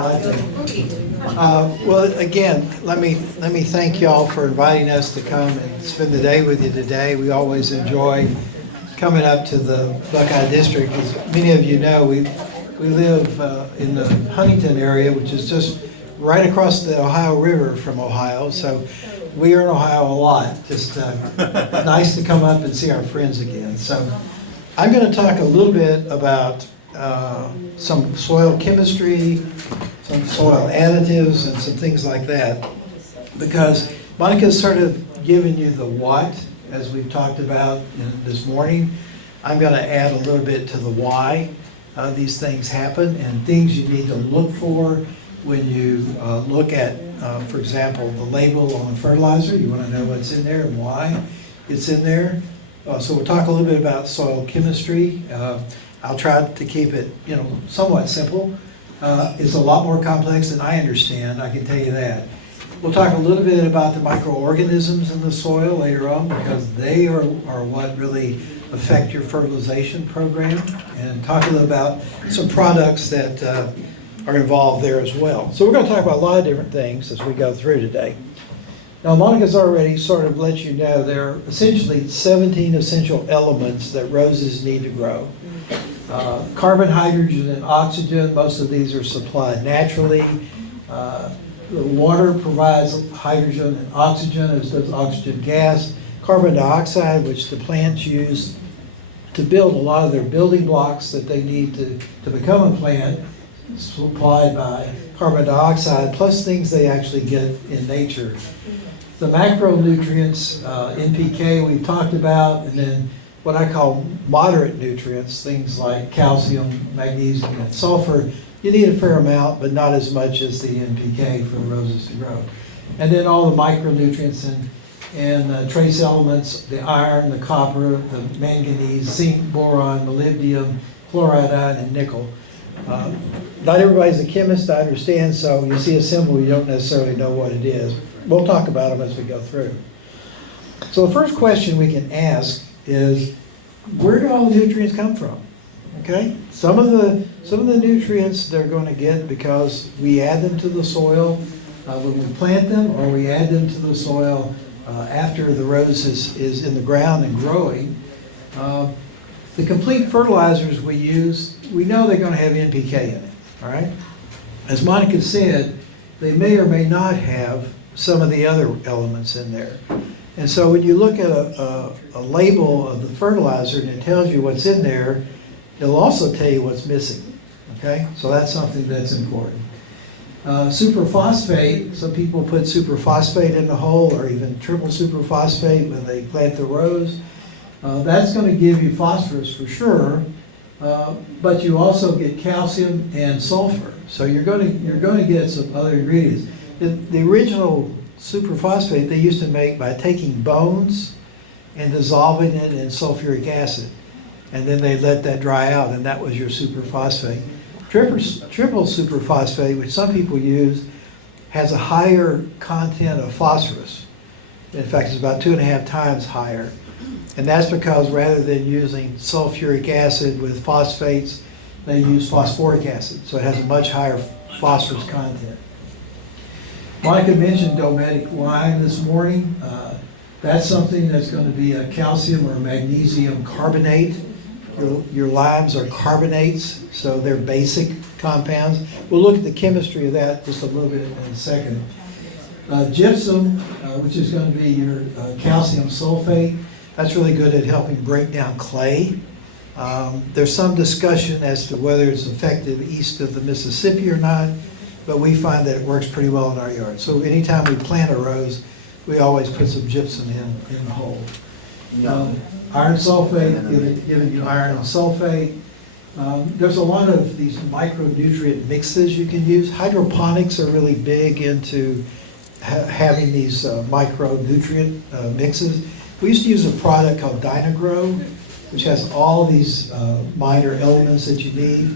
Well, again, let me thank y'all for inviting us to come and spend the day with you today. We always enjoy coming up to the Buckeye District. As many of you know, we live in the Huntington area, which is just right across the Ohio River from Ohio. So we are in Ohio a lot. Just nice to come up and see our friends again. So I'm going to talk a little bit about some soil chemistry, some soil additives, and some things like that, because Monica's sort of given you the what, as we've talked about this morning. I'm going to add a little bit to the why these things happen and things you need to look for when you look at, for example, the label on a fertilizer. You want to know what's in there and why it's in there. So we'll talk a little bit about soil chemistry. I'll try to keep it, somewhat simple. It's a lot more complex than I understand, I can tell you that. We'll talk a little bit about the microorganisms in the soil later on, because they are what really affect your fertilization program, and talk a little about some products that are involved there as well. So we're going to talk about a lot of different things as we go through today. Now, Monica's already sort of let you know there are essentially 17 essential elements that roses need to grow. Carbon, hydrogen, and oxygen, most of these are supplied naturally. The water provides hydrogen and oxygen, as does oxygen gas. Carbon dioxide, which the plants use to build a lot of their building blocks that they need to become a plant, supplied by carbon dioxide, plus things they actually get in nature. The macronutrients, NPK, we've talked about, and then what I call moderate nutrients, things like calcium, magnesium, and sulfur. You need a fair amount, but not as much as the NPK for the roses to grow. And then all the micronutrients and trace elements, the iron, the copper, the manganese, zinc, boron, molybdenum, fluoride, and nickel. Not everybody's a chemist, I understand, so you see a symbol, you don't necessarily know what it is. We'll talk about them as we go through. So the first question we can ask is, where do all the nutrients come from? Okay, some of the nutrients they're going to get because we add them to the soil when we plant them, or we add them to the soil after the rose is in the ground and growing. The complete fertilizers we use, we know they're going to have NPK in it. All right, as Monica said, they may or may not have some of the other elements in there. And so when you look at a label of the fertilizer and it tells you what's in there, it'll also tell you what's missing, okay? So that's something that's important. Superphosphate, some people put superphosphate in the hole, or even triple superphosphate when they plant the rose. That's going to give you phosphorus for sure, but you also get calcium and sulfur. So you're going to get some other ingredients. The original superphosphate they used to make by taking bones and dissolving it in sulfuric acid, and then they let that dry out, and that was your superphosphate. Triple superphosphate, which some people use, has a higher content of phosphorus. In fact, it's about 2.5 times higher, and that's because rather than using sulfuric acid with phosphates, they use phosphoric acid, so it has a much higher phosphorus content. Monica mentioned dometic lime this morning. That's something that's going to be a calcium or magnesium carbonate. Your limes are carbonates, so they're basic compounds. We'll look at the chemistry of that just a little bit in a second. Gypsum, which is going to be your calcium sulfate, that's really good at helping break down clay. There's some discussion as to whether it's effective east of the Mississippi or not, but we find that it works pretty well in our yard. So anytime we plant a rose, we always put some gypsum in the hole. Iron sulfate, giving you iron and sulfate. There's a lot of these micronutrient mixes you can use. Hydroponics are really big into having these micronutrient mixes. We used to use a product called Dynagrow, which has all these minor elements that you need.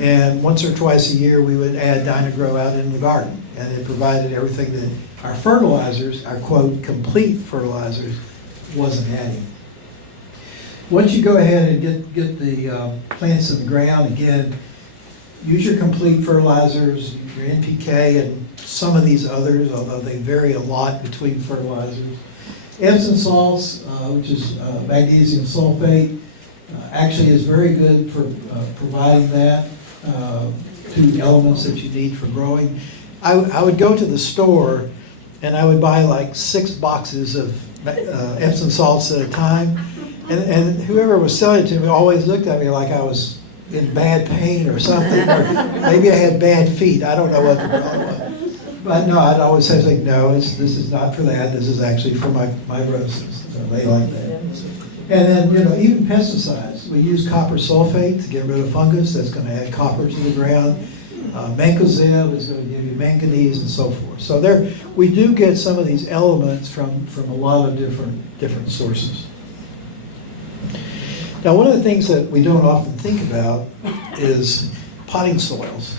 And once or twice a year, we would add Dynagrow out in the garden. And it provided everything that our fertilizers, our quote, complete fertilizers, wasn't adding. Once you go ahead and get the plants in the ground, again, use your complete fertilizers, your NPK, and some of these others, although they vary a lot between fertilizers. Epsom salts, which is magnesium sulfate, actually is very good for providing that, two elements that you need for growing. I would go to the store and I would buy like 6 boxes of Epsom salts at a time, and whoever was selling it to me always looked at me like I was in bad pain or something, or maybe I had bad feet. I don't know what the problem was. But no, I'd always say, like, no, this is not for that. This is actually for my roses. So they like that. And then, even pesticides. We use copper sulfate to get rid of fungus. That's going to add copper to the ground. Mancozeb is going to give you manganese and so forth. So we do get some of these elements from a lot of different sources. Now, one of the things that we don't often think about is potting soils.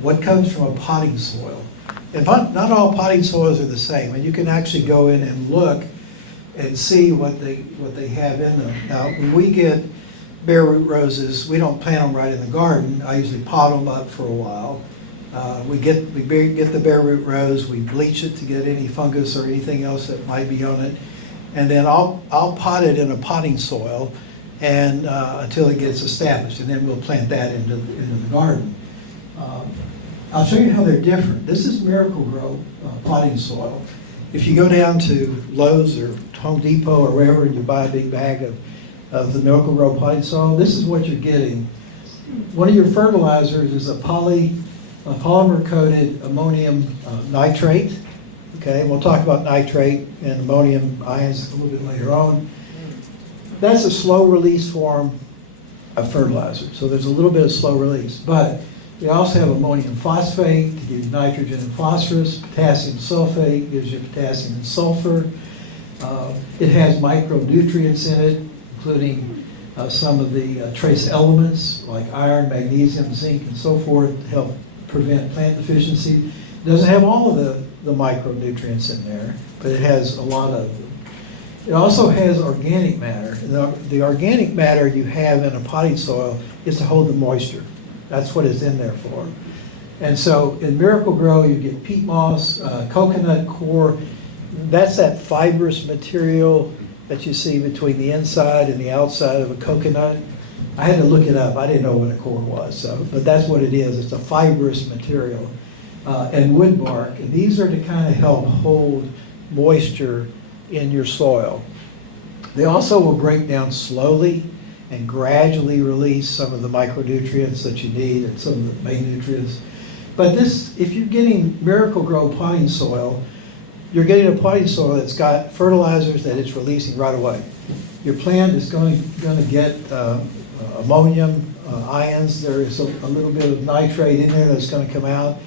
What comes from a potting soil? And not all potting soils are the same, and you can actually go in and look and see what they have in them. Now, when we get bare root roses, we don't plant them right in the garden. I usually pot them up for a while. We get the bare root rose, we bleach it to get any fungus or anything else that might be on it, and then I'll pot it in a potting soil and until it gets established, and then we'll plant that into the garden. I'll show you how they're different. This is Miracle-Gro potting soil. If you go down to Lowe's or Home Depot or wherever and you buy a big bag of the Miracle-Gro potting soil, this is what you're getting. One of your fertilizers is a polymer-coated ammonium nitrate. Okay, and we'll talk about nitrate and ammonium ions a little bit later on. That's a slow release form of fertilizer. So there's a little bit of slow release, but we also have ammonium phosphate to give you nitrogen and phosphorus. Potassium sulfate gives you potassium and sulfur. It has micronutrients in it, including some of the trace elements like iron, magnesium, zinc, and so forth to help prevent plant deficiency. It doesn't have all of the micronutrients in there, but it has a lot of them. It also has organic matter. The organic matter you have in a potting soil is to hold the moisture. That's what it's in there for. And so in Miracle-Gro, you get peat moss, coconut coir. That's that fibrous material that you see between the inside and the outside of a coconut. I had to look it up. I didn't know what a coir was, but that's what it is. It's a fibrous material. And wood bark. And these are to kind of help hold moisture in your soil. They also will break down slowly and gradually release some of the micronutrients that you need and some of the main nutrients. But if you're getting Miracle-Gro potting soil, you're getting a potting soil that's got fertilizers that it's releasing right away. Your plant is going to get ammonium ions. There is a little bit of nitrate in there that's going to come out,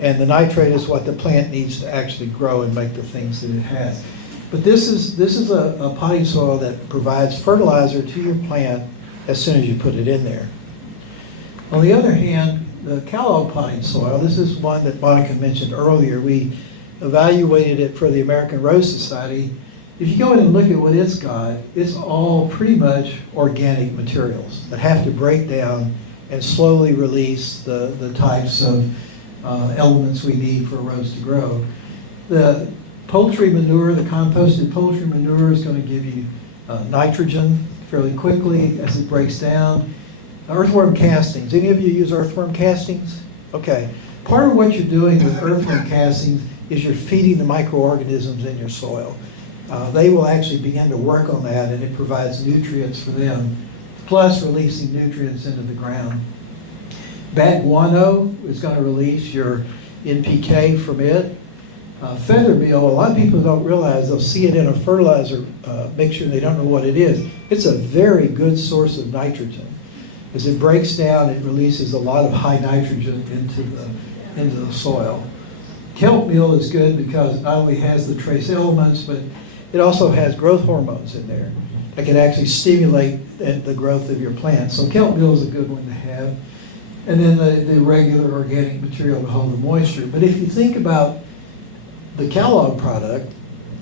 and the nitrate is what the plant needs to actually grow and make the things that it has. But this is a potting soil that provides fertilizer to your plant as soon as you put it in there. On the other hand, the Callow potting soil, this is one that Monica mentioned earlier. We evaluated it for the American Rose Society. If you go in and look at what it's got, it's all pretty much organic materials that have to break down and slowly release the types of elements we need for a rose to grow. The poultry manure, the composted poultry manure is going to give you nitrogen fairly quickly as it breaks down. Earthworm castings. Any of you use earthworm castings? Okay. Part of what you're doing with earthworm castings is you're feeding the microorganisms in your soil. They will actually begin to work on that, and it provides nutrients for them, plus releasing nutrients into the ground. Bat guano is going to release your NPK from it. Feather meal, a lot of people don't realize, they'll see it in a fertilizer mixture and they don't know what it is. It's a very good source of nitrogen. As it breaks down, it releases a lot of high nitrogen into the soil. Kelp meal is good because it not only has the trace elements, but it also has growth hormones in there that can actually stimulate the growth of your plant. So kelp meal is a good one to have. And then the regular organic material to hold the moisture. But if you think about the Kellogg product,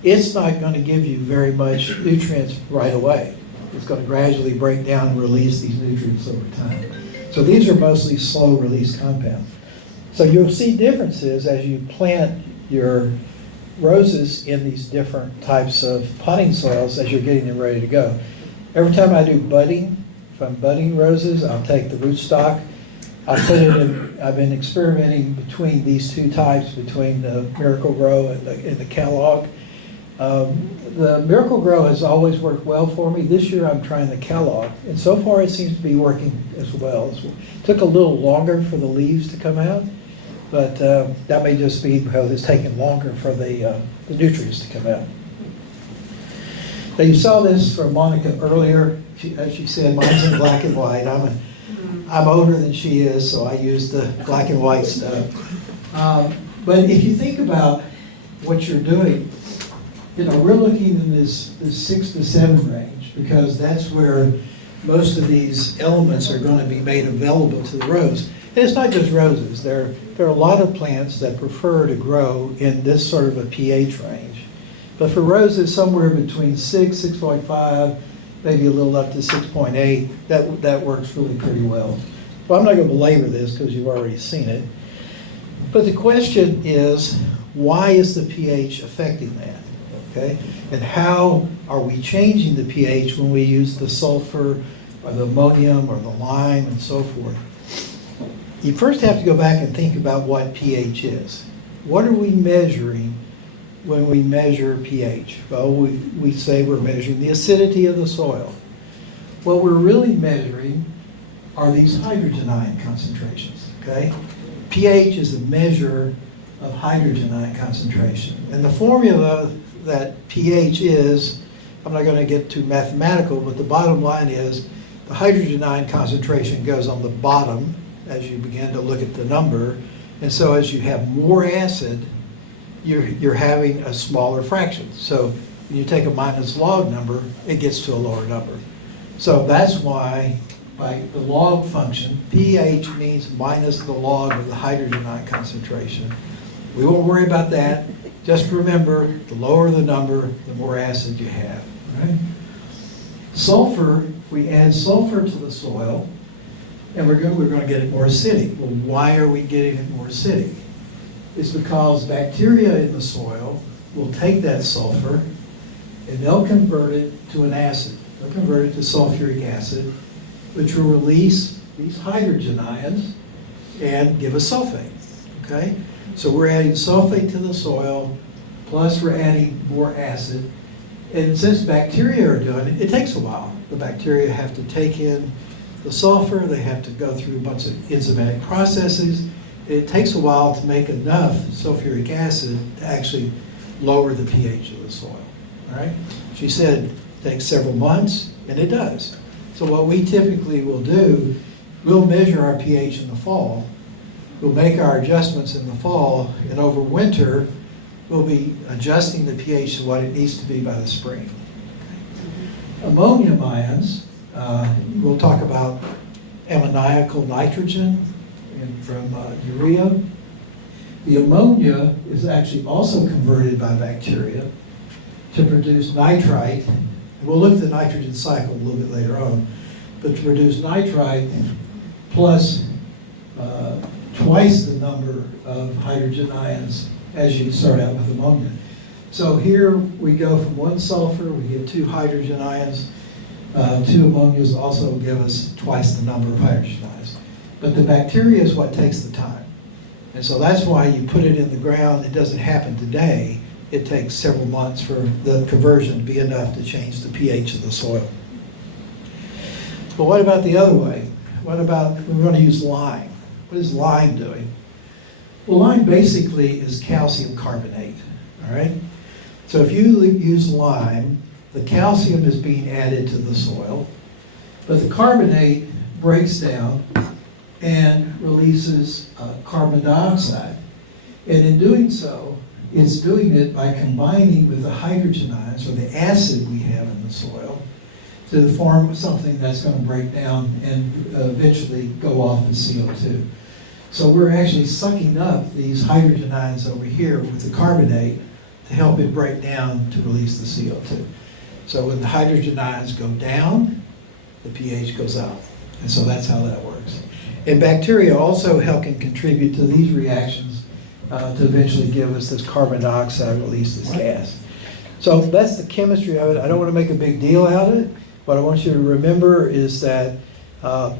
it's not going to give you very much nutrients right away. It's going to gradually break down and release these nutrients over time. So So these are mostly slow release compounds. So you'll see differences as you plant your roses in these different types of potting soils as you're getting them ready to go. Every time I do budding, if I'm budding roses, I'll take the rootstock, I'll put it in, I've been experimenting between these two types, between the Miracle Grow and the Kellogg. The Miracle Grow has always worked well for me. This year I'm trying the Kellogg, and so far it seems to be working as well. It took a little longer for the leaves to come out, but that may just be because it's taking longer for the nutrients to come out. Now you saw this from Monica earlier. As she said, mine's in black and white. I'm older than she is, so I use the black and white stuff. But if you think about what you're doing, you know, we're looking in this 6 to 7 range because that's where most of these elements are going to be made available to the rose. And it's not just roses. There are a lot of plants that prefer to grow in this sort of a pH range. But for roses, somewhere between 6, 6.5, maybe a little up to 6.8, that works really pretty well. Well, I'm not going to belabor this because you've already seen it. But the question is, why is the pH affecting that? Okay? And how are we changing the pH when we use the sulfur or the ammonium or the lime and so forth? You first have to go back and think about what pH is. What are we measuring when we measure pH? Well, we say we're measuring the acidity of the soil. What we're really measuring are these hydrogen ion concentrations, okay? pH is a measure of hydrogen ion concentration. And the formula that pH is, I'm not going to get too mathematical, but the bottom line is the hydrogen ion concentration goes on the bottom as you begin to look at the number. And so as you have more acid, you're having a smaller fraction. So when you take a minus log number, it gets to a lower number. So that's why by the log function, pH means minus the log of the hydrogen ion concentration. We won't worry about that. Just remember, the lower the number, the more acid you have. Right? Sulfur, if we add sulfur to the soil, and we're going to get it more acidic. Well, why are we getting it more acidic? It's because bacteria in the soil will take that sulfur and they'll convert it to an acid. They'll convert it to sulfuric acid, which will release these hydrogen ions and give us sulfate. Okay? So we're adding sulfate to the soil, plus we're adding more acid. And since bacteria are doing it, it takes a while. The bacteria have to take in the sulfur, they have to go through a bunch of enzymatic processes. It takes a while to make enough sulfuric acid to actually lower the pH of the soil. All right? She said it takes several months, and it does. So what we typically will do, we'll measure our pH in the fall. We'll make our adjustments in the fall, and over winter, we'll be adjusting the pH to what it needs to be by the spring. Ammonium ions, we'll talk about ammoniacal nitrogen from urea. The ammonia is actually also converted by bacteria to produce nitrite. We'll look at the nitrogen cycle a little bit later on, but to produce nitrite plus twice the number of hydrogen ions as you start out with ammonia. So here we go from one sulfur, we get 2 hydrogen ions. 2 ammonias also give us twice the number of hydrogen ions. But the bacteria is what takes the time. And so that's why you put it in the ground. It doesn't happen today. It takes several months for the conversion to be enough to change the pH of the soil. But what about the other way? What about, we're going to use lime. What is lime doing? Well, lime basically is calcium carbonate, all right? So if you use lime, the calcium is being added to the soil, but the carbonate breaks down and releases carbon dioxide. And in doing so, it's doing it by combining with the hydrogen ions, or the acid we have in the soil, to form something that's going to break down and eventually go off as CO2. So we're actually sucking up these hydrogen ions over here with the carbonate to help it break down to release the CO2. So when the hydrogen ions go down, the pH goes up. And so that's how that works. And bacteria also help and contribute to these reactions to eventually give us this carbon dioxide release, this gas. So that's the chemistry of it. I don't want to make a big deal out of it. What I want you to remember is that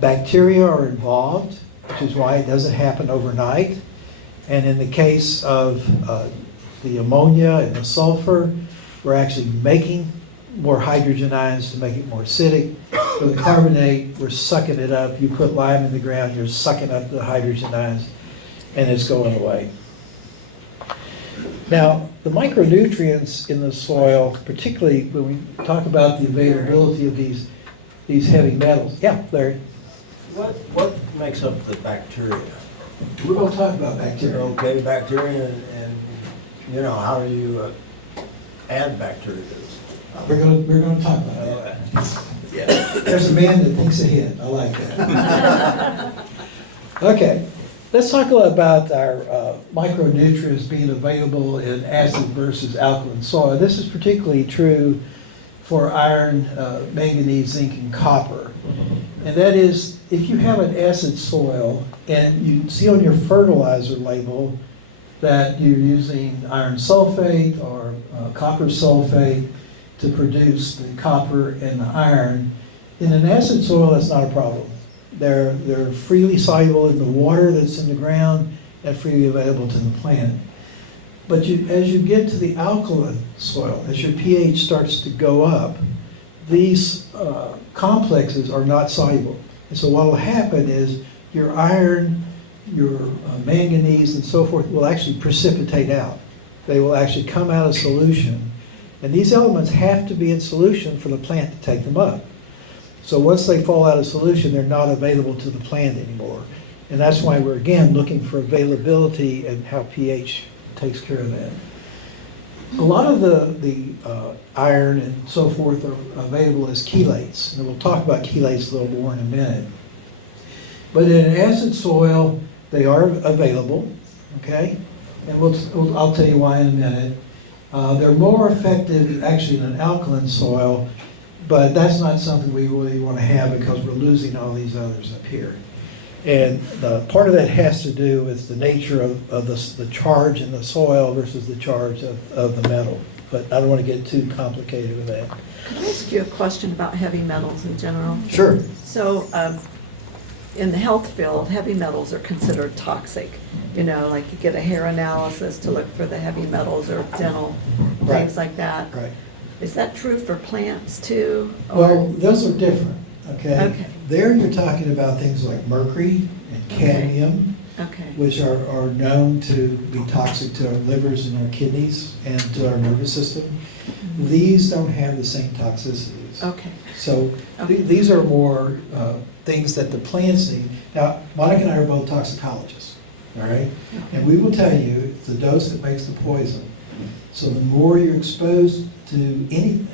bacteria are involved, which is why it doesn't happen overnight. And in the case of the ammonia and the sulfur, we're actually making more hydrogen ions to make it more acidic. For the carbonate, we're sucking it up. You put lime in the ground, you're sucking up the hydrogen ions, and it's going away. Now, the micronutrients in the soil, particularly when we talk about the availability of these heavy metals. Yeah, Larry? What makes up the bacteria? We're going to talk about bacteria. Okay, bacteria, and you know, how do you add bacteria to this? We're going to talk about that. Yeah. There's a man that thinks ahead. I like that. Okay. Let's talk a little about our micronutrients being available in acid versus alkaline soil. This is particularly true for iron, manganese, zinc, and copper. And that is, if you have an acid soil and you see on your fertilizer label that you're using iron sulfate or copper sulfate to produce the copper and the iron, in an acid soil, that's not a problem. They're freely soluble in the water that's in the ground and freely available to the plant. But as you get to the alkaline soil, as your pH starts to go up, these complexes are not soluble. And so what will happen is your iron, your manganese, and so forth will actually precipitate out. They will actually come out of solution. And these elements have to be in solution for the plant to take them up. So once they fall out of solution, they're not available to the plant anymore. And that's why we're, again, looking for availability and how pH takes care of that. A lot of the iron and so forth are available as chelates. And we'll talk about chelates a little more in a minute. But in an acid soil, they are available, okay? And I'll tell you why in a minute. They're more effective actually in an alkaline soil, but that's not something we really want to have because we're losing all these others up here. And part of that has to do with the nature of the charge in the soil versus the charge of the metal. But I don't want to get too complicated with that. Can I ask you a question about heavy metals in general? Sure. So, in the health field, heavy metals are considered toxic. You know, like you get a hair analysis to look for the heavy metals or dental, Right. things like that. Right. Is that true for plants too? Well, those are different, okay? Okay. There you're talking about things like mercury and cadmium, Okay, which are known to be toxic to our livers and our kidneys and to our nervous system. These don't have the same toxicities. okay, So Okay. these are more things that the plants need. Now, Monica and I are both toxicologists, all right? And we will tell you it's the dose that makes the poison. So the more you're exposed to anything,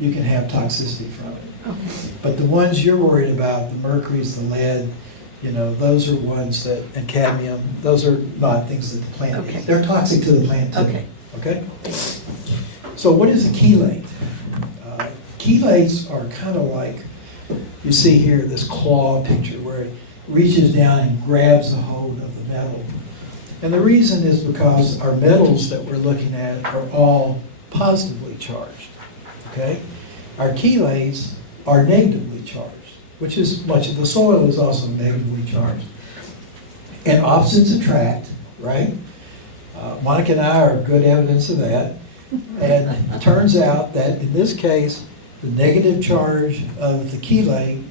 you can have toxicity from it. okay, But the ones you're worried about, the mercuries, the lead, you know, those are ones that, and cadmium, those are not things that the plant Okay. needs. They're toxic to the plant too. Okay. Okay? So what is a chelate? Chelates are kind of like, you see here, this claw picture where it reaches down and grabs a hold of the metal. And the reason is because our metals that we're looking at are all positively charged, okay? Our chelates are negatively charged, which is much of the soil is also negatively charged. And opposites attract, right? Monica and I are good evidence of that. And it turns out that in this case, the negative charge of the chelate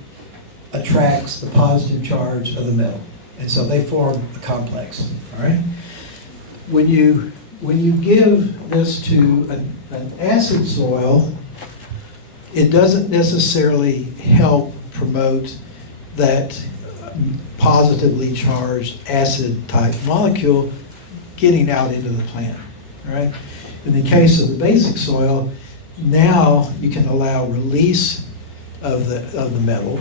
attracts the positive charge of the metal. And so they form a complex, all right? When you give this to an acid soil, it doesn't necessarily help promote that positively charged acid type molecule getting out into the plant, all right? In the case of the basic soil, now you can allow release of the metal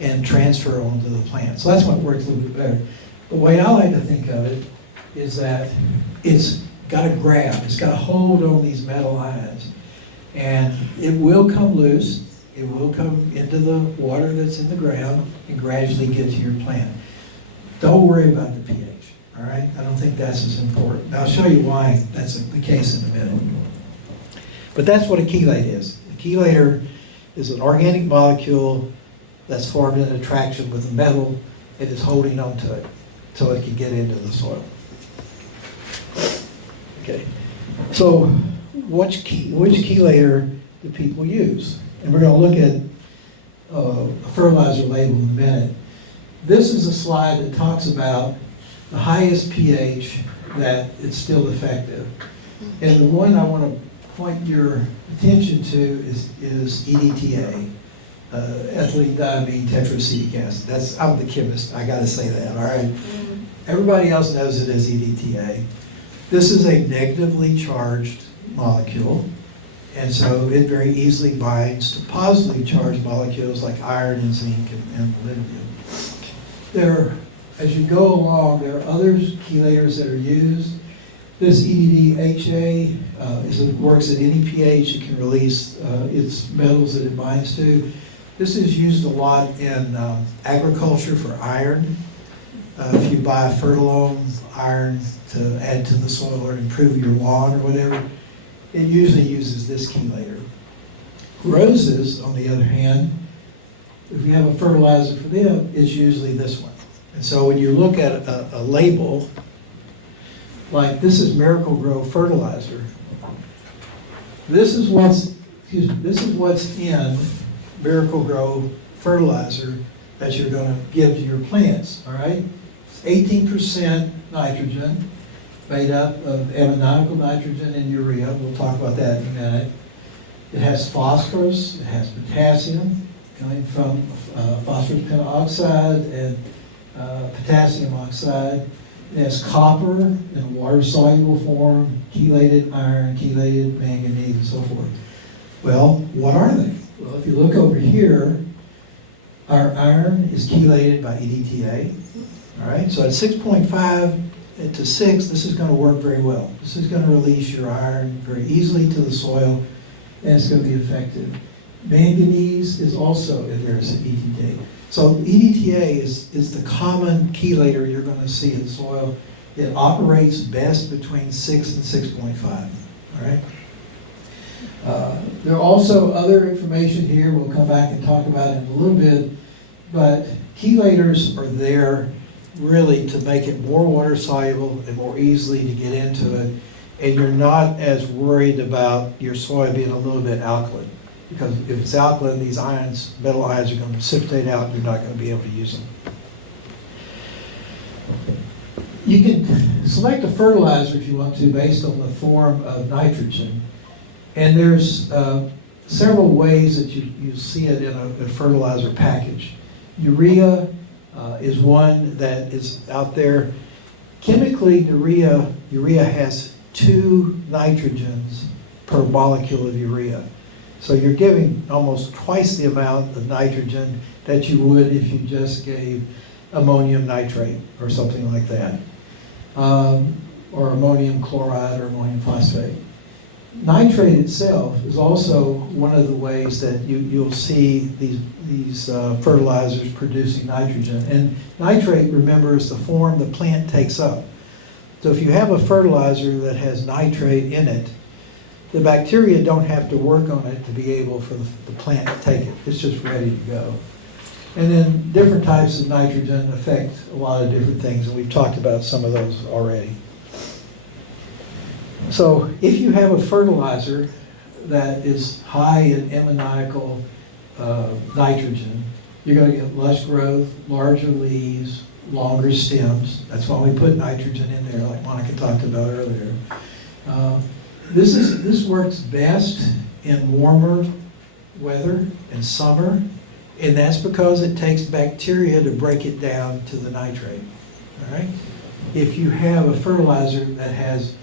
and transfer onto the plant. So that's what works a little bit better. The way I like to think of it is that it's got a grab, it's got a hold on these metal ions, and it will come loose, it will come into the water that's in the ground and gradually get to your plant. Don't worry about the pH, all right? I don't think that's as important. Now, I'll show you why that's the case in a minute. But that's what a chelate is. A chelator is an organic molecule that's formed in attraction with a metal. It is holding on to it so it can get into the soil. Okay, so which chelator do people use? And we're going to look at a fertilizer label in a minute. This is a slide that talks about the highest pH that it's still effective. And the one I want to point your attention to is EDTA, ethylene diamine tetracetic acid. I'm the chemist, I got to say that, all right? Everybody else knows it as EDTA. This is a negatively charged molecule, and so it very easily binds to positively charged molecules like iron and zinc and molybdenum. As you go along, there are other chelators that are used. This EDTA works at any pH. It can release its metals that it binds to. This is used a lot in agriculture for iron. If you buy a fertilome iron to add to the soil or improve your lawn or whatever, it usually uses this chelator. Roses, on the other hand, if you have a fertilizer for them, it's usually this one. And so when you look at a label, like this is Miracle-Gro fertilizer, this is what's in Miracle-Gro fertilizer that you're going to give to your plants, all right? It's 18% nitrogen, made up of ammoniacal nitrogen and urea. We'll talk about that in a minute. It has phosphorus, it has potassium, coming from phosphorus pentoxide and potassium oxide. It has copper in a water-soluble form, chelated iron, chelated manganese, and so forth. Well, what are they? Well, if you look over here, our iron is chelated by EDTA. All right, so at 6.5 to 6, this is going to work very well. This is going to release your iron very easily to the soil, and it's going to be effective. Manganese is also in there as an EDTA. So EDTA is the common chelator you're going to see in soil. It operates best between 6 and 6.5. All right. There are also other information here we'll come back and talk about in a little bit, but chelators are there really to make it more water soluble and more easily to get into it, and you're not as worried about your soil being a little bit alkaline, because if it's alkaline, these ions, metal ions, are going to precipitate out and you're not going to be able to use them. You can select a fertilizer if you want to based on the form of nitrogen. And there's several ways that you see it in a fertilizer package. Urea is one that is out there. Chemically, urea has 2 nitrogens per molecule of urea. So you're giving almost twice the amount of nitrogen that you would if you just gave ammonium nitrate or something like that, or ammonium chloride or ammonium phosphate. Nitrate itself is also one of the ways that you'll see these fertilizers producing nitrogen. And nitrate, remember, is the form the plant takes up. So if you have a fertilizer that has nitrate in it, the bacteria don't have to work on it to be able for the plant to take it. It's just ready to go. And then different types of nitrogen affect a lot of different things, and we've talked about some of those already. So if you have a fertilizer that is high in ammoniacal nitrogen, you're going to get lush growth, larger leaves, longer stems. That's why we put nitrogen in there, like Monica talked about earlier. This works best in warmer weather and summer, and that's because it takes bacteria to break it down to the nitrate. All right? If you have a fertilizer that has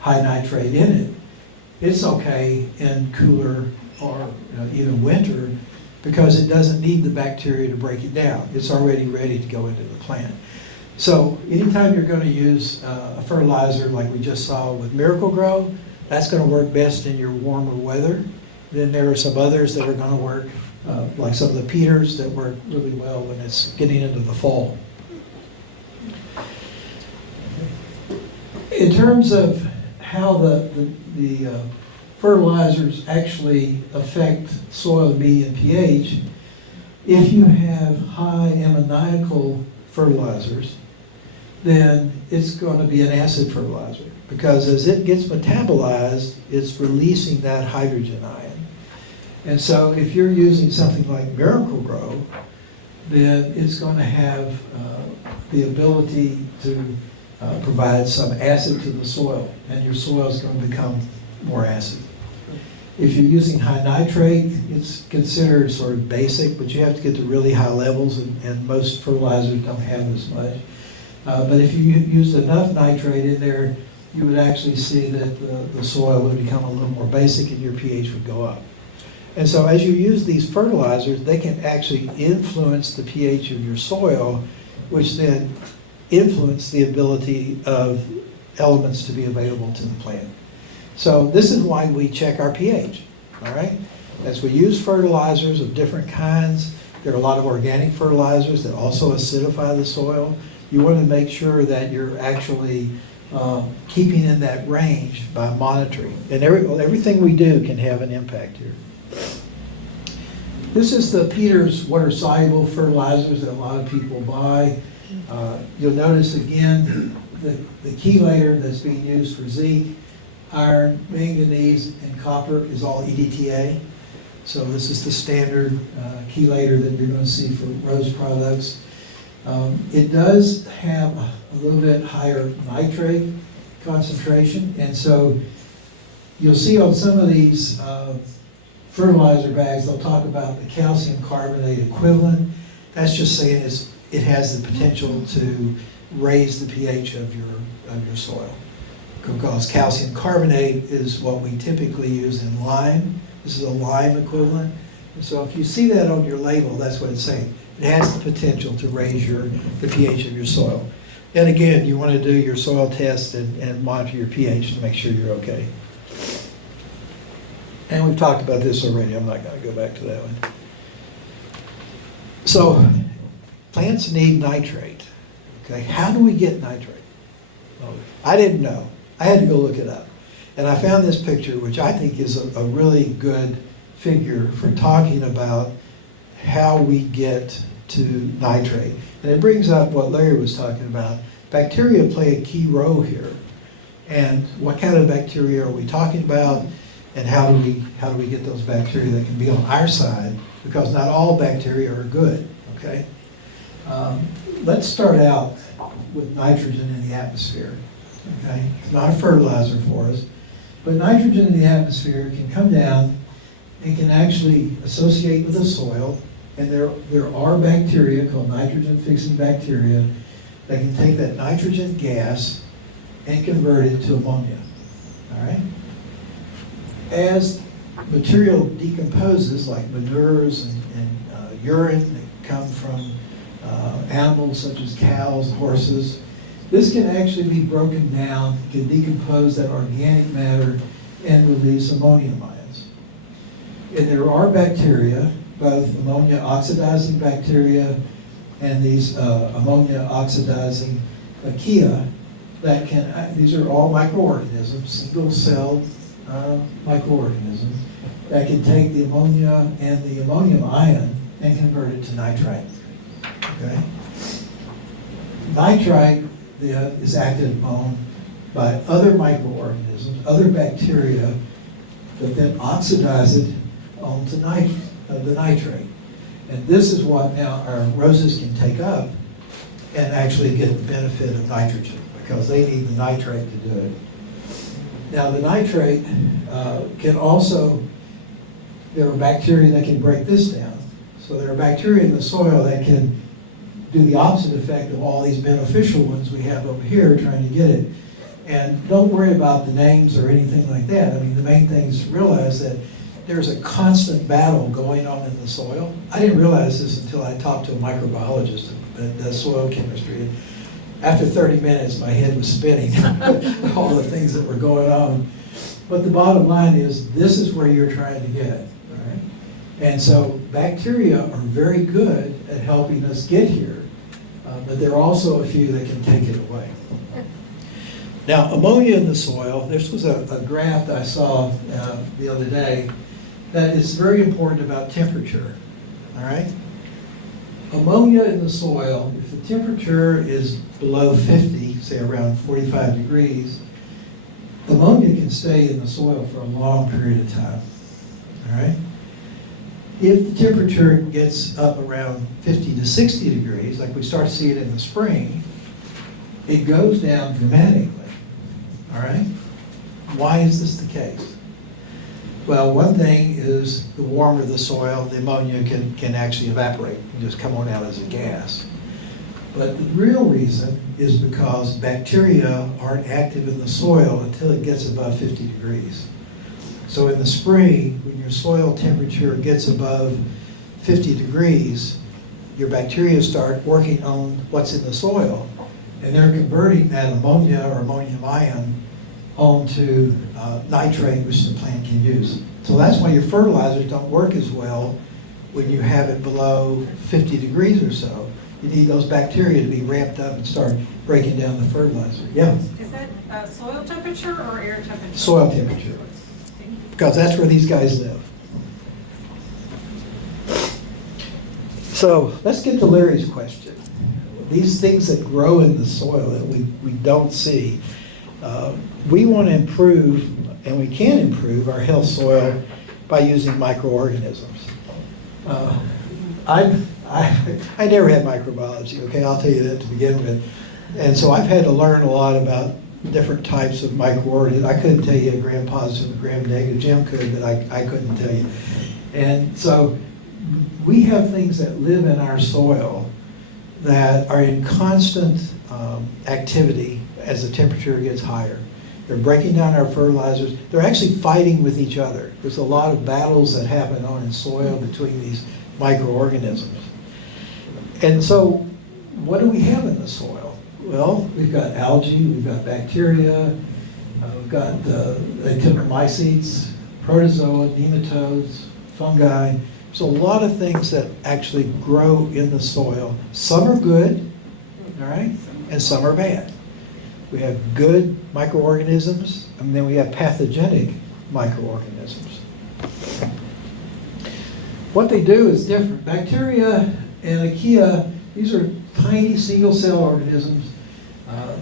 high nitrate in it, it's okay in cooler or even winter because it doesn't need the bacteria to break it down. It's already ready to go into the plant. So anytime you're going to use a fertilizer like we just saw with Miracle-Gro, that's going to work best in your warmer weather. Then there are some others that are going to work, like some of the Peters that work really well when it's getting into the fall. In terms of how the fertilizers actually affect soil medium pH, if you have high ammoniacal fertilizers, then it's going to be an acid fertilizer, because as it gets metabolized, it's releasing that hydrogen ion. And so if you're using something like Miracle-Gro, then it's going to have the ability to provide some acid to the soil, and your soil is going to become more acid. If you're using high nitrate, it's considered sort of basic, but you have to get to really high levels, and most fertilizers don't have this much. But if you used enough nitrate in there, you would actually see that the soil would become a little more basic and your pH would go up. And so as you use these fertilizers, they can actually influence the pH of your soil, which then influence the ability of elements to be available to the plant. So this is why we check our pH, all right? As we use fertilizers of different kinds, there are a lot of organic fertilizers that also acidify the soil. You want to make sure that you're actually keeping in that range by monitoring. And everything we do can have an impact here. This is the Peters water-soluble fertilizers that a lot of people buy. You'll notice again the chelator that's being used for zinc, iron, manganese, and copper is all EDTA. So this is the standard chelator that you're going to see for rose products. It does have a little bit higher nitrate concentration, and so you'll see on some of these fertilizer bags, they'll talk about the calcium carbonate equivalent. That's just saying it has the potential to raise the pH of your soil, because calcium carbonate is what we typically use in lime. This is a lime equivalent. And so if you see that on your label, that's what it's saying. It has the potential to raise the pH of your soil. And again, you want to do your soil test and monitor your pH to make sure you're okay. And we've talked about this already. I'm not going to go back to that one. So plants need nitrate. Okay, how do we get nitrate? Well, I didn't know. I had to go look it up. And I found this picture, which I think is a really good figure for talking about how we get to nitrate. And it brings up what Larry was talking about. Bacteria play a key role here. And what kind of bacteria are we talking about? And how do we get those bacteria that can be on our side? Because not all bacteria are good, okay? Let's start out with nitrogen in the atmosphere, okay? It's not a fertilizer for us, but nitrogen in the atmosphere can come down and can actually associate with the soil, and there are bacteria called nitrogen-fixing bacteria that can take that nitrogen gas and convert it to ammonia, all right? As material decomposes, like manures and urine that come from animals such as cows, horses, this can actually be broken down, can decompose that organic matter and release ammonium ions. And there are bacteria, both ammonia oxidizing bacteria and these ammonia oxidizing archaea, that can, these are all microorganisms, single-celled microorganisms that can take the ammonia and the ammonium ion and convert it to nitrite. Okay? Nitrite is acted on by other microorganisms, other bacteria, that then oxidize it onto the nitrate. And this is what now our roses can take up and actually get the benefit of nitrogen, because they need the nitrate to do it. Now the nitrate can also, there are bacteria that can break this down. So there are bacteria in the soil that can do the opposite effect of all these beneficial ones we have over here trying to get it. And don't worry about the names or anything like that. I mean, the main thing is to realize that there's a constant battle going on in the soil. I didn't realize this until I talked to a microbiologist that does soil chemistry. After 30 minutes, my head was spinning, all the things that were going on. But the bottom line is, this is where you're trying to get, all right? And so bacteria are very good at helping us get here, but there are also a few that can take it away. Now, ammonia in the soil, this was a graph that I saw the other day, that is very important about temperature, all right? Ammonia in the soil, if the temperature is below 50, say around 45 degrees, ammonia can stay in the soil for a long period of time, all right? If the temperature gets up around 50 to 60 degrees, like we start to see it in the spring, it goes down dramatically, all right? Why is this the case? Well, one thing is the warmer the soil, the ammonia can actually evaporate and just come on out as a gas. But the real reason is because bacteria aren't active in the soil until it gets above 50 degrees. So in the spring, when your soil temperature gets above 50 degrees, your bacteria start working on what's in the soil, and they're converting that ammonia or ammonium ion onto nitrate, which the plant can use. So that's why your fertilizers don't work as well when you have it below 50 degrees or so. You need those bacteria to be ramped up and start breaking down the fertilizer. Yeah, Is that soil temperature or air temperature? soil temperature, because that's where these guys live. So let's get to Larry's question. These things that grow in the soil that we don't see, we want to improve, and we can improve our health soil by using microorganisms. I never had microbiology, okay, I'll tell you that to begin with. And so I've had to learn a lot about different types of microorganisms. I couldn't tell you a gram positive, a gram negative. Jim could, but I couldn't tell you. And so we have things that live in our soil that are in constant activity as the temperature gets higher. They're breaking down our fertilizers. They're actually fighting with each other. There's a lot of battles that happen on in soil between these microorganisms. And so what do we have in the soil? Well, we've got algae, we've got bacteria, we've got actinomycetes, protozoa, nematodes, fungi. So a lot of things that actually grow in the soil. Some are good, all right, and some are bad. We have good microorganisms, and then we have pathogenic microorganisms. What they do is different. Bacteria and archaea, these are tiny single-cell organisms.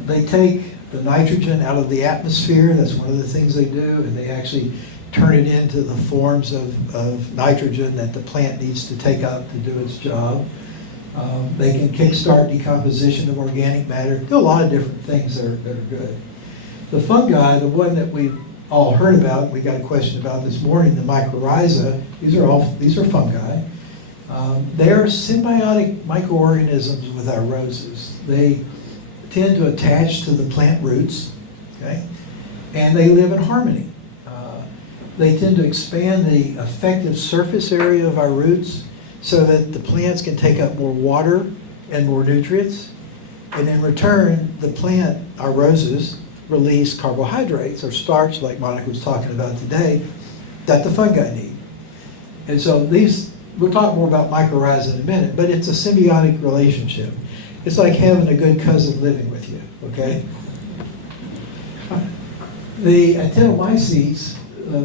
They take the nitrogen out of the atmosphere. That's one of the things they do, and they actually turn it into the forms of nitrogen that the plant needs to take up to do its job. They can kickstart decomposition of organic matter. Do a lot of different things that are good. The fungi, the one that we've all heard about, we got a question about this morning, the mycorrhiza, these are fungi. They are symbiotic microorganisms with our roses. They tend to attach to the plant roots, okay? And they live in harmony. They tend to expand the effective surface area of our roots so that the plants can take up more water and more nutrients. And in return, the plant, our roses, release carbohydrates or starch, like Monica was talking about today, that the fungi need. And so we'll talk more about mycorrhiza in a minute, but it's a symbiotic relationship. It's like having a good cousin living with you, okay? The actinomycetes,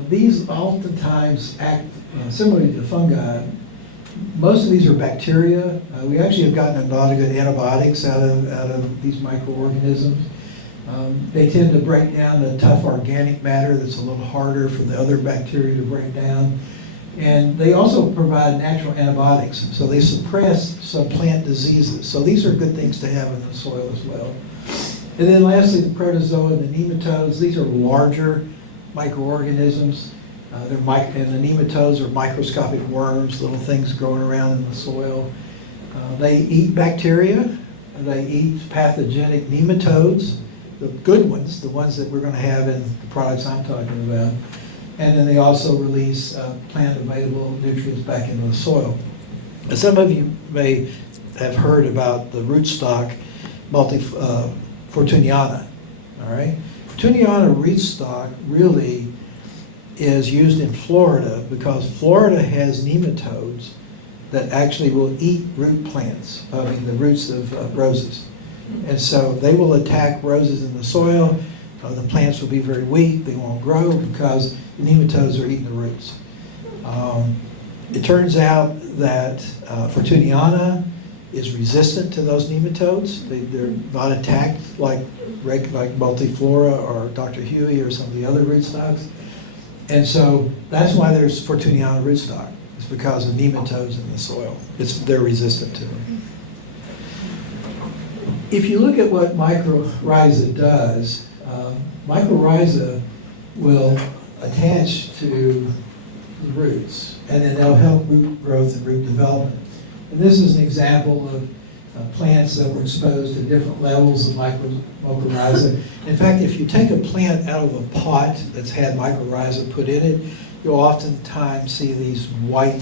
these oftentimes act similarly to fungi. Most of these are bacteria. We actually have gotten a lot of good antibiotics out of these microorganisms. They tend to break down the tough organic matter that's a little harder for the other bacteria to break down. And they also provide natural antibiotics, so they suppress some plant diseases. So these are good things to have in the soil as well. And then lastly, the protozoa and the nematodes. These are larger microorganisms. And the nematodes are microscopic worms, little things growing around in the soil. They eat bacteria. They eat pathogenic nematodes, the good ones, the ones that we're going to have in the products I'm talking about. And then they also release plant-available nutrients back into the soil. Some of you may have heard about the rootstock Fortuniana, all right? Fortuniana rootstock really is used in Florida because Florida has nematodes that actually will eat root plants, the roots of roses. And so they will attack roses in the soil. The plants will be very weak, they won't grow because the nematodes are eating the roots. It turns out that Fortuniana is resistant to those nematodes. They're not attacked like multiflora or Dr. Huey or some of the other rootstocks. And so that's why there's Fortuniana rootstock. It's because of nematodes in the soil. They're resistant to them. If you look at what mycorrhiza does, mycorrhiza will attach to the roots, and then they'll help root growth and root development. And this is an example of plants that were exposed to different levels of mycorrhiza. In fact, if you take a plant out of a pot that's had mycorrhiza put in it, you'll oftentimes see these white,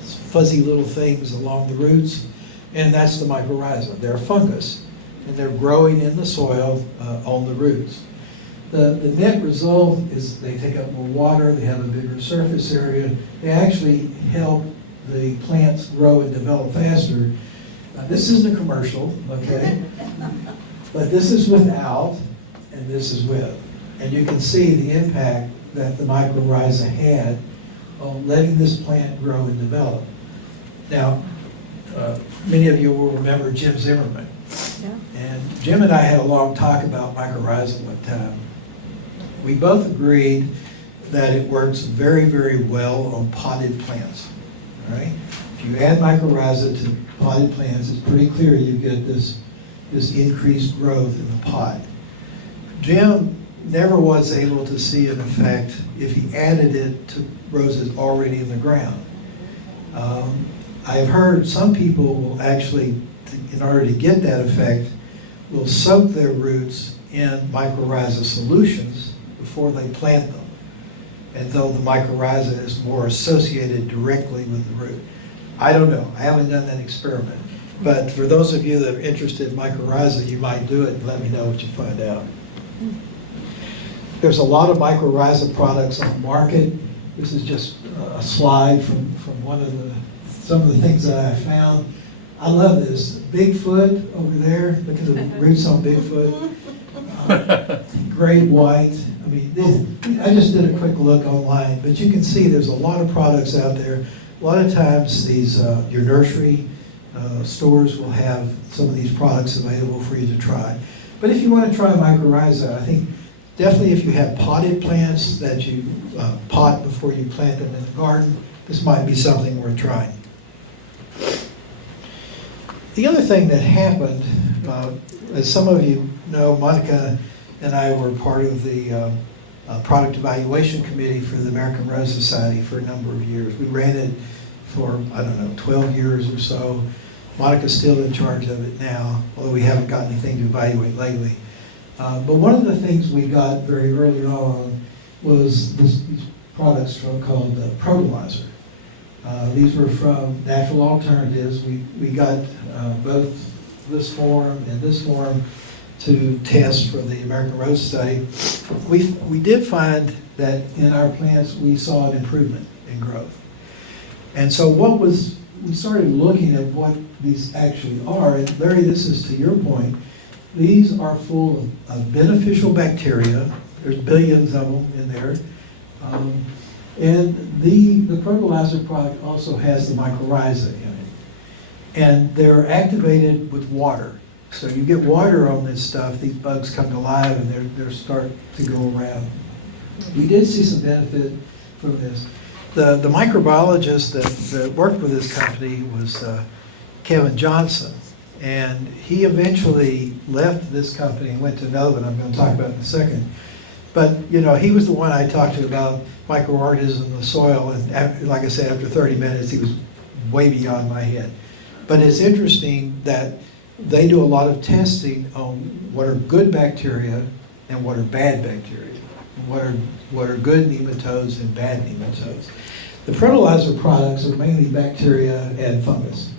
fuzzy little things along the roots, and that's the mycorrhiza. They're fungus, and they're growing in the soil on the roots. The net result is they take up more water, they have a bigger surface area, they actually help the plants grow and develop faster. This isn't a commercial, okay? But this is without, and this is with. And you can see the impact that the mycorrhiza had on letting this plant grow and develop. Now, many of you will remember Jim Zimmerman. Yeah. And Jim and I had a long talk about mycorrhiza one time. We both agreed that it works very, very well on potted plants, right? If you add mycorrhiza to potted plants, it's pretty clear you get this increased growth in the pot. Jim never was able to see an effect if he added it to roses already in the ground. I've heard some people will actually, in order to get that effect, will soak their roots in mycorrhiza solutions before they plant them. And though the mycorrhiza is more associated directly with the root. I don't know, I haven't done that experiment. But for those of you that are interested in mycorrhiza, you might do it and let me know what you find out. There's a lot of mycorrhiza products on the market. This is just a slide from some of the things that I found. I love this. Bigfoot over there, look at the roots on Bigfoot. Great white. I mean, I just did a quick look online, but you can see there's a lot of products out there. A lot of times these, your nursery stores will have some of these products available for you to try. But if you want to try mycorrhiza, I think definitely if you have potted plants that you pot before you plant them in the garden, this might be something worth trying. The other thing that happened, as some of you know, Monica and I were part of the product evaluation committee for the American Rose Society for a number of years. We ran it for, I don't know, 12 years or so. Monica's still in charge of it now, although we haven't got anything to evaluate lately. But one of the things we got very early on was these products called Fertilizer. These were from Natural Alternatives. We got both this form and this form to test for the American Rose Society. We did find that in our plants we saw an improvement in growth. And so we started looking at what these actually are. And Larry, this is to your point. These are full of beneficial bacteria. There's billions of them in there. And the fertilizer product also has the mycorrhiza in it. And they're activated with water. So you get water on this stuff, these bugs come to life and they're start to go around. We did see some benefit from this. The microbiologist that worked with this company was Kevin Johnson. And he eventually left this company and went to another one I'm going to talk about in a second. But, you know, he was the one I talked to about microorganisms in the soil. And after, like I said, after 30 minutes, he was way beyond my head. But it's interesting that they do a lot of testing on what are good bacteria and what are bad bacteria. What are good nematodes and bad nematodes. The fertilizer products are mainly bacteria and fungus.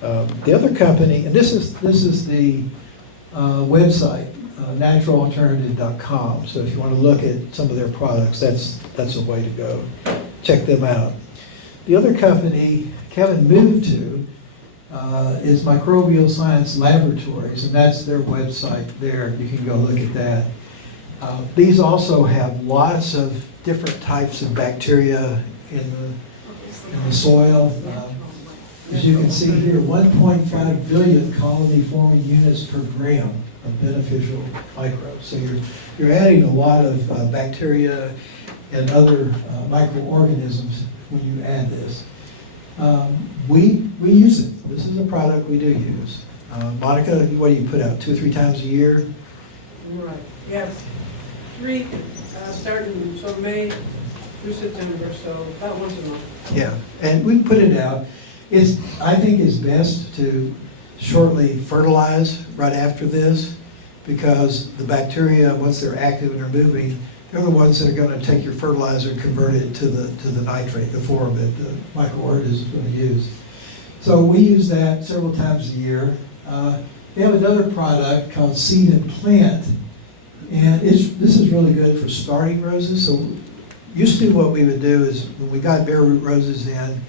The other company, and this is the website, naturalalternative.com. So if you want to look at some of their products, that's a way to go. Check them out. The other company Kevin moved to is Microbial Science Laboratories, and that's their website there. You can go look at that. These also have lots of different types of bacteria in the soil. As you can see here, 1.5 billion colony-forming units per gram of beneficial microbes. So you're adding a lot of bacteria and other microorganisms when you add this. We use it. This is a product we do use. Monica, what do you put out, 2 or 3 times a year? Right, yeah, 3, starting from May through September, so about once a month. Yeah, and we put it out. I think it's best to shortly fertilize right after this, because the bacteria, once they're active and are moving, they're the ones that are going to take your fertilizer and convert it to the nitrate, the form that the microorganism is going to use. So we use that several times a year. We have another product called Seed and Plant, and this is really good for starting roses. So used to what we would do is when we got bare root roses in,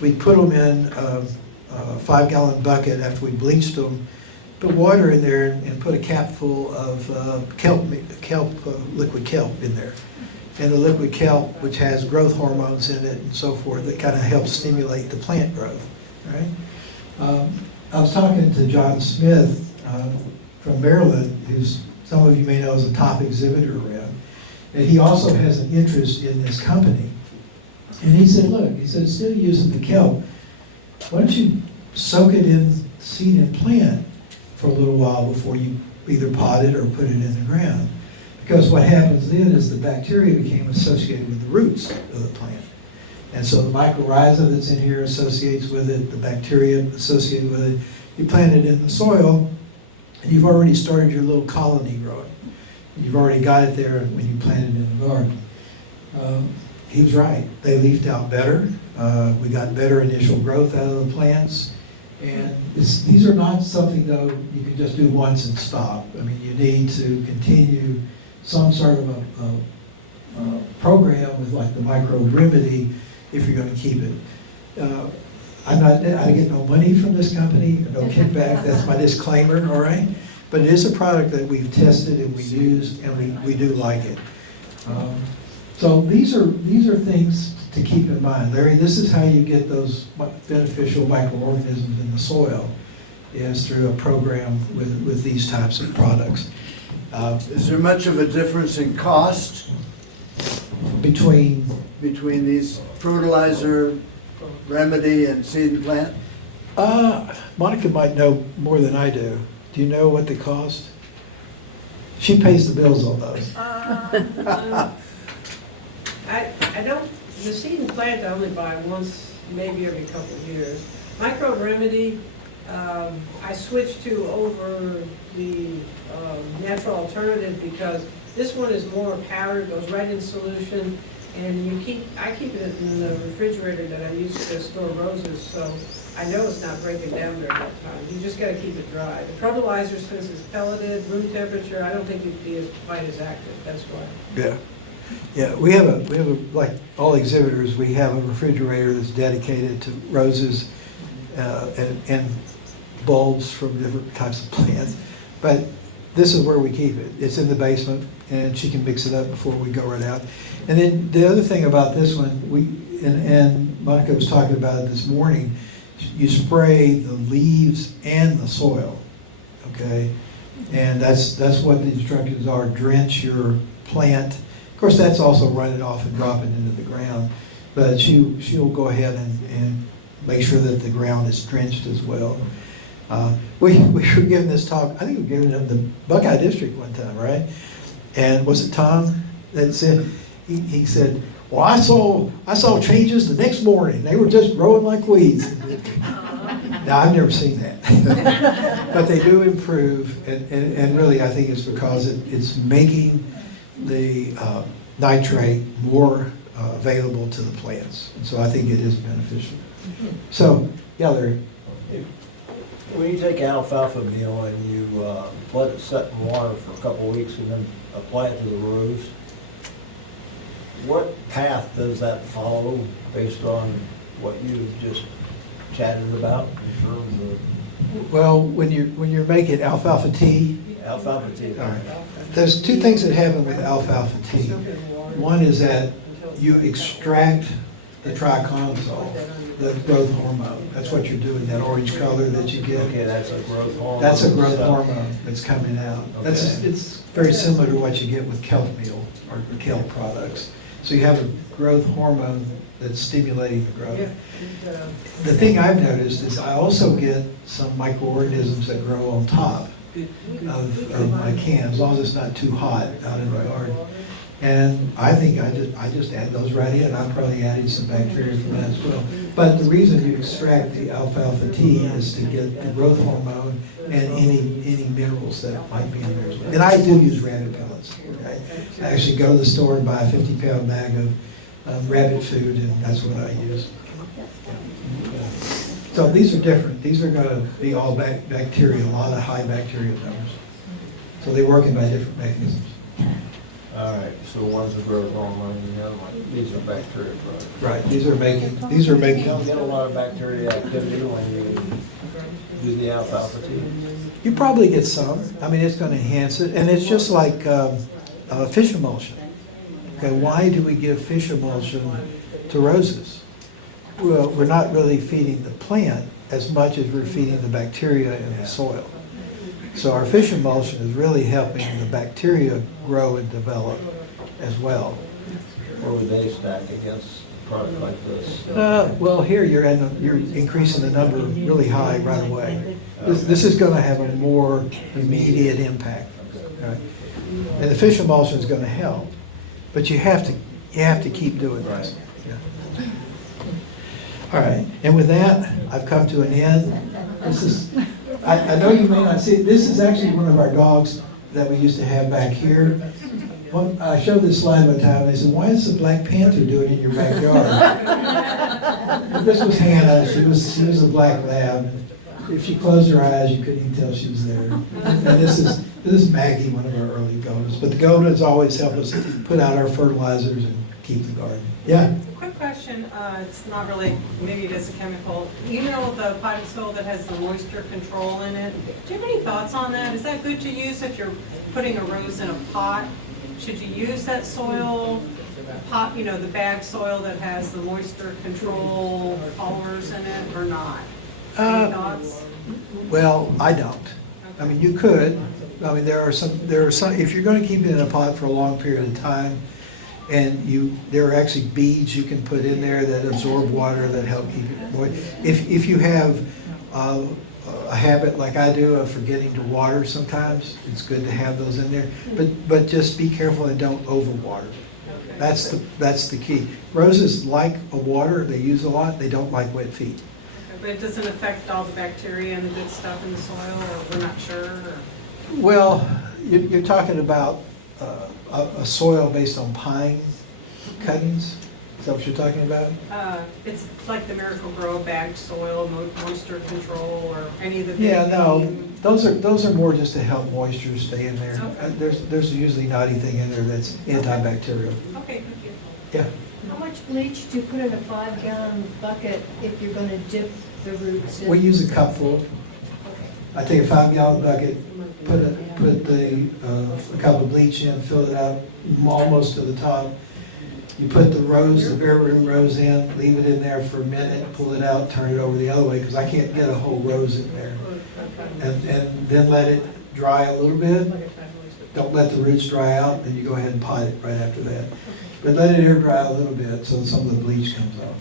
we'd put them in a 5-gallon bucket after we bleached them, put water in there and put a cap full of liquid kelp in there. And the liquid kelp, which has growth hormones in it and so forth, that kind of helps stimulate the plant growth, right? I was talking to John Smith from Maryland, who's some of you may know is a top exhibitor around, and he also has an interest in this company. And he said, look, instead of using the kelp, why don't you soak it in seed and plant for a little while before you either pot it or put it in the ground? Because what happens then is the bacteria became associated with the roots of the plant. And so the mycorrhiza that's in here associates with it, the bacteria associated with it. You plant it in the soil, and you've already started your little colony growing. You've already got it there when you planted it in the garden. He was right. They leafed out better. We got better initial growth out of the plants. And these are not something, though, you can just do once and stop. I mean, you need to continue some sort of a program with like the microbe remedy if you're going to keep it. I get no money from this company, no kickback. That's my disclaimer, all right? But it is a product that we've tested and we used, and we do like it. So these are things to keep in mind. Larry, this is how you get those beneficial microorganisms in the soil, is through a program with these types of products. Is there much of a difference in cost Between, between these fertilizer, remedy, and seed and plant? Monica might know more than I do. Do you know what they cost? She pays the bills on those. I don't, the seed and plant I only buy once, maybe every couple of years. Microbe remedy, I switched to over the natural alternative because this one is more powdered, goes right in solution, and I keep it in the refrigerator that I use to store roses, so I know it's not breaking down during that time. You just gotta keep it dry. The fertilizer, since it's pelleted, room temperature, I don't think it'd be quite as active, that's why. Yeah. Yeah, we have a, like all exhibitors, we have a refrigerator that's dedicated to roses and bulbs from different types of plants. But this is where we keep it. It's in the basement, and she can mix it up before we go right out. And then the other thing about this one, and Monica was talking about it this morning, you spray the leaves and the soil, okay? And that's what the instructions are. Drench your plant. Of course, that's also run it off and drop it into the ground. But she'll go ahead and make sure that the ground is drenched as well. We were giving this talk, I think we were giving it at the Buckeye District one time, right? And was it Tom that said, he said, well, I saw changes the next morning. They were just growing like weeds. Now, I've never seen that. But they do improve, and really I think it's because it's making the nitrate more available to the plants. And so I think it is beneficial. So, yeah, Larry. When you take alfalfa meal and you let it set in water for a couple of weeks and then apply it to the rows, what path does that follow based on what you just chatted about in terms Well, when you're making alfalfa tea, of alfalfa tea? all right, there's two things that happen with alfalfa tea. One is that you extract the trichonsol, the growth hormone. That's what you're doing, that orange color that you get. Okay, that's a growth hormone. That's a growth stuff. hormone that's coming out. Okay. It's very similar to what you get with kelp meal or kelp products. So you have a growth hormone that's stimulating the growth. The thing I've noticed is I also get some microorganisms that grow on top of my can, as long as it's not too hot out in the garden. And I think I just add those right in. I'm probably adding some bacteria from that as well. But the reason you extract the alfalfa tea is to get the growth hormone and any minerals that might be in there as well. And I do use rabbit pellets. Okay? I actually go to the store and buy a 50-pound bag of rabbit food, and that's what I use. So these are different. These are going to be all bacteria, a lot of high bacteria numbers. So they work in by different mechanisms. All right, so one's a growth hormone, and the other one, these are bacteria products. Right. These are You making. don't get a lot of bacteria activity when you do the alfalfa tea? You probably get some. I mean, it's going to enhance it, and it's just like fish emulsion. Okay, why do we give fish emulsion to roses? Well, we're not really feeding the plant as much as we're feeding the bacteria in the soil. So our fish emulsion is really helping the bacteria grow and develop as well. Or would they stack against a product like this? Well, here you're increasing the number really high right away. This is going to have a more immediate impact. Right? And the fish emulsion is going to help, but you have to keep doing this. Yeah. All right, and with that, I've come to an end. This is, I know you may not see it. This is actually one of our dogs that we used to have back here. I showed this slide one time, and they said, "Why is the Black Panther doing in your backyard?" This was Hannah. She was a black lab. If she closed her eyes, you couldn't even tell she was there. And this is Maggie, one of our early gonas. But the gonas always help us put out our fertilizers and keep the garden. Yeah. Quick question, it's not really, maybe it is a chemical. You know the potting soil that has the moisture control in it? Do you have any thoughts on that? Is that good to use if you're putting a rose in a pot? Should you use that soil, pot, the bag soil that has the moisture control polymers in it or not? Any thoughts? Well, I don't. I mean, you could. I mean, there are some, if you're going to keep it in a pot for a long period of time, and there are actually beads you can put in there that absorb water that help keep it moist. If you have a habit like I do of forgetting to water sometimes, it's good to have those in there. But just be careful and don't overwater. That's the key. Roses like a water, they use a lot, they don't like wet feet. Okay, but it doesn't affect all the bacteria and the good stuff in the soil, or we're not sure? Or? Well, you're talking about a soil based on pine cuttings? Is that what you're talking about? It's like the Miracle Grow bagged soil, moisture control, or any of the. Yeah, no, those are more just to help moisture stay in there. Okay. There's usually not anything in there that's antibacterial. Okay, thank you. Yeah. How much bleach do you put in a 5-gallon bucket if you're gonna dip the roots in? We use a cupful. I take a 5-gallon bucket, put a cup of bleach in, fill it up almost to the top. You put the bare root rose in, leave it in there for a minute, pull it out, turn it over the other way, because I can't get a whole rose in there. And then let it dry a little bit. Don't let the roots dry out, then you go ahead and pot it right after that. But let it air dry a little bit so some of the bleach comes off.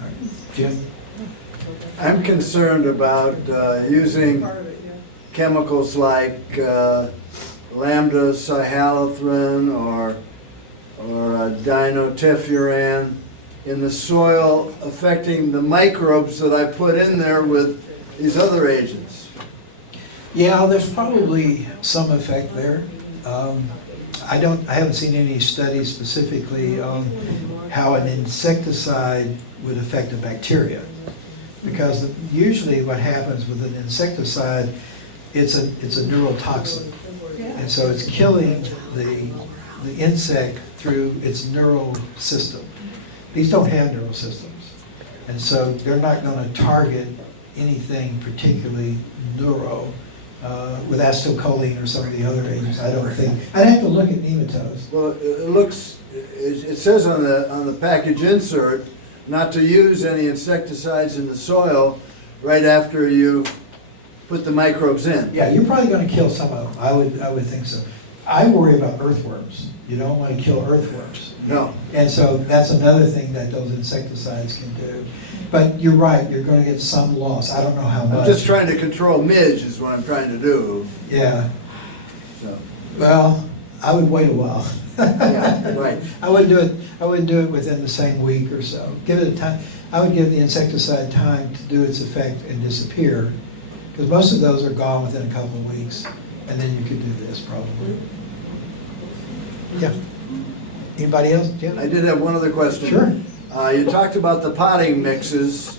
All right. Jim? I'm concerned about using chemicals like lambda cyhalothrin or dinotefuran in the soil, affecting the microbes that I put in there with these other agents. Yeah, there's probably some effect there. I haven't seen any studies specifically on how an insecticide would affect a bacteria. Because usually what happens with an insecticide, it's a neurotoxin. And so it's killing the insect through its neural system. These don't have neural systems. And so they're not gonna target anything particularly neuro, with acetylcholine or some of the other agents, I don't think. I'd have to look at nematodes. Well, it looks, it says on the package insert, not to use any insecticides in the soil right after you put the microbes in. Yeah, you're probably gonna kill some of them, I would think so. I worry about earthworms. You don't wanna kill earthworms. No. And so that's another thing that those insecticides can do. But you're right, you're gonna get some loss. I don't know how much. I'm just trying to control midge is what I'm trying to do. Yeah, So, well, I would wait a while. yeah, right. I wouldn't do it within the same week or so. Give it a time, I would give the insecticide time to do its effect and disappear, because most of those are gone within a couple of weeks, and then you could do this probably. Yeah. Anybody else? Jim? I did have one other question. Sure. You talked about the potting mixes.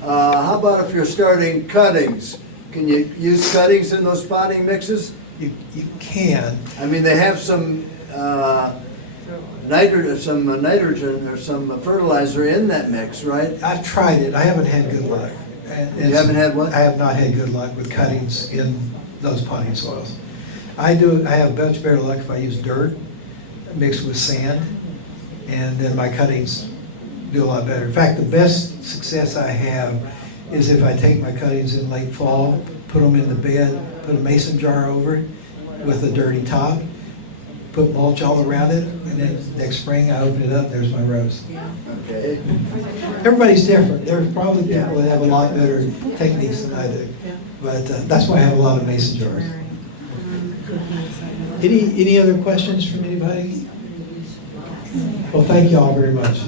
How about if you're starting cuttings? Can you use cuttings in those potting mixes? You can. I mean, they have some nitrogen or some fertilizer in that mix, right? I've tried it, I haven't had good luck. And You haven't had what? I have not had good luck with cuttings in those potting soils. I have much better luck if I use dirt mixed with sand, and then my cuttings do a lot better. In fact, the best success I have is if I take my cuttings in late fall, put them in the bed, put a mason jar over it with a dirty top, put mulch all around it, and then next spring I open it up, there's my rose. Okay. Everybody's different. There's probably people that have a lot better techniques than I do. But that's why I have a lot of mason jars. Any other questions from anybody? Well, thank you all very much.